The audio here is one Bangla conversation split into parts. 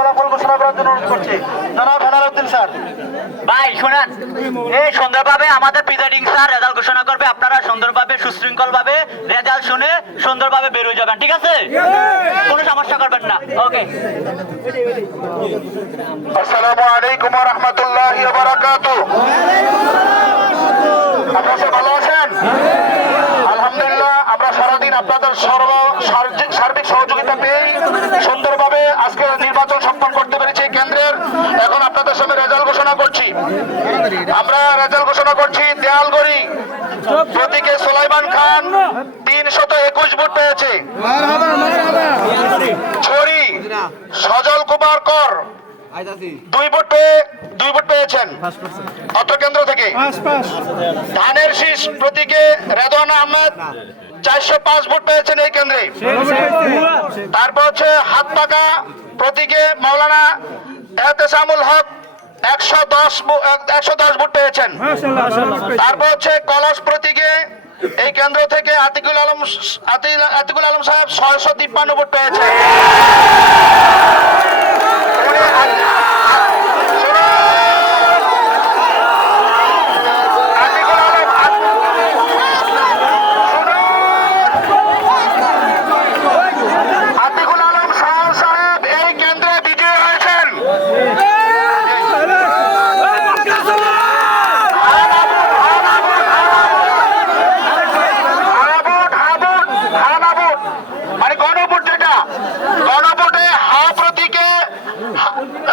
ফলাফল ঘোষণা করার জন্য অনুরোধ করছি। জনাব হেলালউদ্দিন স্যার। ভাই শুনেন, এই সুন্দরভাবে আমাদের প্রিজাইডিং স্যার রেজাল্ট ঘোষণা করবে। আপনারা সুন্দরভাবে সুশৃঙ্খল ভাবে রেজাল্ট শুনে সুন্দরভাবে বের হয়ে যাবেন, ঠিক আছে? কোনো সমস্যা করবেন না। ওকে। আসসালামু আলাইকুম ওয়া রাহমাতুল্লাহি ওয়া বারাকাতুহু। আপনারা সবাই ভালো আছেন? আলহামদুলিল্লাহ, আমরা সারাদিন আপনাদের সার্বিক সহযোগিতা পেয়ে সুন্দরভাবে আজকে নির্বাচন সম্পন্ন করতে পেরেছি এই কেন্দ্রের। এখন আপনাদের সামনে রেজাল্ট ঘোষণা করছি। আমরা রেজাল্ট ঘোষণা করছি। দেয়ালগড়ি প্রতীকে সুলাইমান খান 321 ভোট পেয়েছে। ছড়ি সজল কুমার কর 2 ভোট পেয়েছেন অত্র কেন্দ্র থেকে। ধানের শীষ প্রতীকে রেদওয়ান আহমেদ 405 ভোট পেয়েছেন এই কেন্দ্রে। তারপর হচ্ছে হাতপাকা প্রতীকে মাওলানা এহতেসামুল হক 110 ভোট পেয়েছেন। তারপর হচ্ছে কলস প্রতীকে এই কেন্দ্র থেকে আতিকুল আলম সাহেব 653 ভোট পেয়েছেন।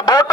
ভোট